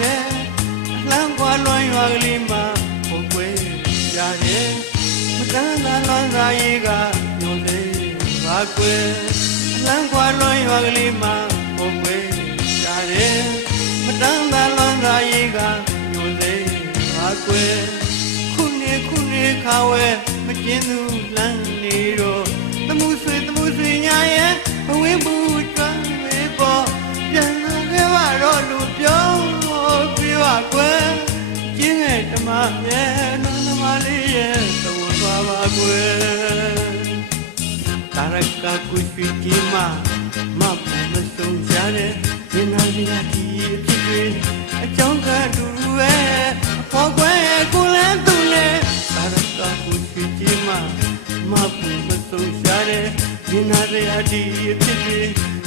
ရဲ့လမ်းကွာလွန်ရွာကလေးမှာပုံကွဲရရဲ့မတန်းသာလွန်စာရေးကညိုစေပါကွယ်လမ်းကွာလွန်ရွာကလေးမှာပုံကွဲရရဲ့မတန်းသာလွန်စာရေးကညိုစေပါကွယ်ခုနှစ်ခါဝဲမကျင်းသူလမ်းနေတော့တမှုဆွေညာရဲ့ဘဝင်းဘူးကျွမ်းမေပေါ်ပြန်လာခဲ့ပါတော့လူပြောင်းပြပါကွယ်ကျင်းရဲ့ဓမ္မရဲ့နောင်နမလေးရဲ့သဝသွားပါကွယ်တာရကကုရှိကြီးမမပူမဆုံးကြတဲ့ဉာဏ်နာစီအဖြစ်တွေအကြောင်းကတူရဲ့အဖို့ကွယ်ကိုလည်းသူလည်းတာရကကုရှိကြီးမပူမဆုံးကြတဲ့ဉာဏ်နာစီအဖြစ်တွေ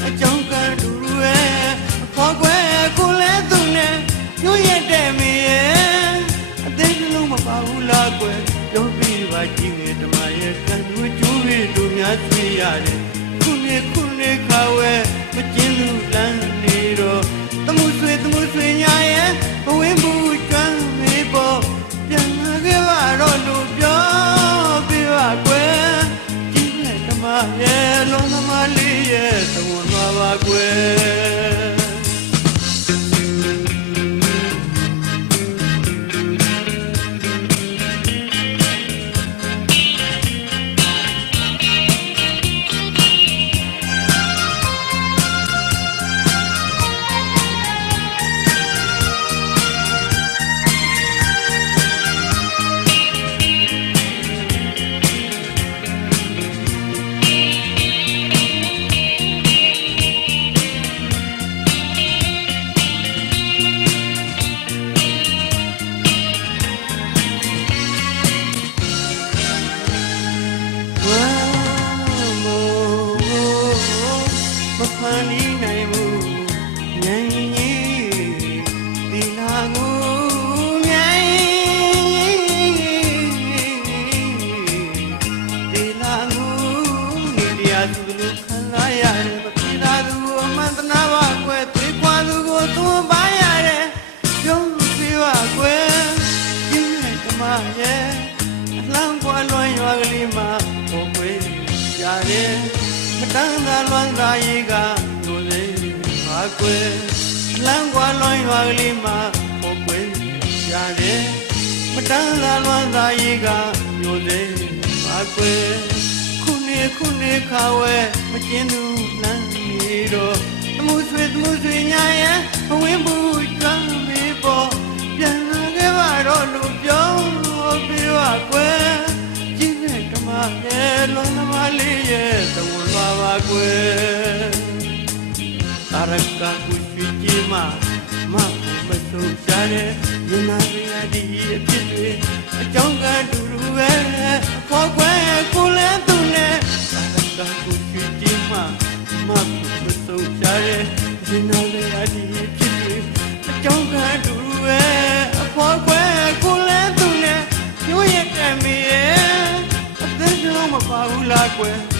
အကြောင်းကတူရဲ့အဖို့ကွယ်ကိုလည်းသူလည်းညှို့ရတဲ့မင်းရဲ့အသိလုံးမပါဘူးလားကွယ်ပြောပြီးပါကြည့်နေဓမ္မရဲ့ကံတို့ကျိုးပြီးတို့များဆွေးရတယ်ခုနှစ်ခါဝဲမကျင်းလူလမ်းနေတော့တမှုဆွေညာရဲ့ဘဝင်းဘူးကျွမ်းမေပေါ်ပြန်လာခဲ့ပါတော့လူပြောပြပါကွယ်ကြည့်နေဓမ္မရဲ့လုံးသမားလေးရဲ့သဝန်သွားပါကွယ်လမ်းကွာလွန်ရွာကလေးမှာပုံကွဲရတယ်မတန်းသာလွန်စာရေးကတို့လေပါကွယ်လမ်းကွာလွန်ရွာကလေးမှာပုံကွဲရတယ်မတန်းသာလွန်စာရေးကမျိုးလေပါကွယ်ခုနှစ်ခါဝဲမကျင်းသူလမ်းနေတော့တမှုဆွေညာရဲ့ဘဝင်းဘူးကျွမ်းမေပေါ်ပြန်လာခဲ့ပါတော့လူပြောင်းပြပါကွယ်ကျင်းတဲ့ဓမ္မရဲ့လုံးသမားလေးရဲ့သဝန်သွားပါကွယ်တာရကကုရှိကြီးမပူမဆုံးကြတဲ့ဉာဏ်နာစီအဖြစ်တွေအကြောင်းကတူပဲအဖို့ကွယ်ကိုလည်းသူလည်းတာရကကုရှိကြီးမပူမဆုံးကြတဲ့ဉာဏ်နာစီအဖြစ်တွေအကြောင်းကတူပဲအဖို့ကွယ်ကိုလည်းသူလည်းညှို့ရတဲ့မင်းရဲ့အသိဆုံးမပါဘူးလားကွယ်